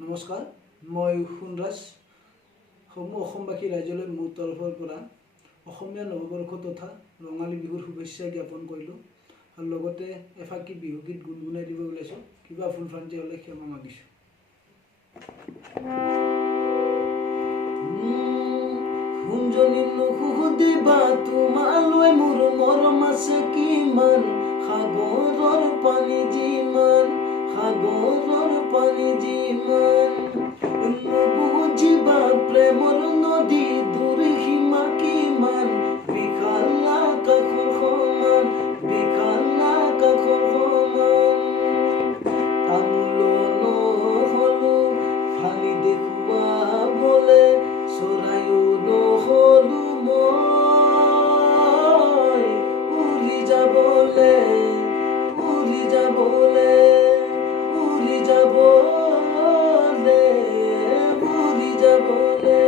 নমস্কাৰ, মই সুনৰাজ অসমবাসী ৰাইজলৈ মোৰ তৰফৰ পৰা অসমীয়া নৱবৰ্ষ তথা ৰঙালী বিহুৰ শুভেচ্ছা জ্ঞাপন কৰিলোঁ আৰু লগতে এফাকি বিহু গীত গুণগুণাই দিব ওলাইছোঁ। কিবা ভুল ভ্ৰান্তি হ'লে ক্ষমা মাগিছোঁ। Xunjoni nuxudhiba তোমালৈ মোৰ মৰম আছে কিমান, সাগৰৰ পানী যিমান, সাগৰৰ পানী যিমান, নুবুজিবা প্ৰেমৰ নদী দূৰ সীমা কিমান, বিশাল আকাশৰ সমান, বিশাল আকাশৰ সমান, তামোলৰ নহলো ফালি দেখুৱাবলে, চৰাইও নহলো মই উৰি যাবলে, উৰি যাবলে, উৰি যাবলে, উৰি যাবলে।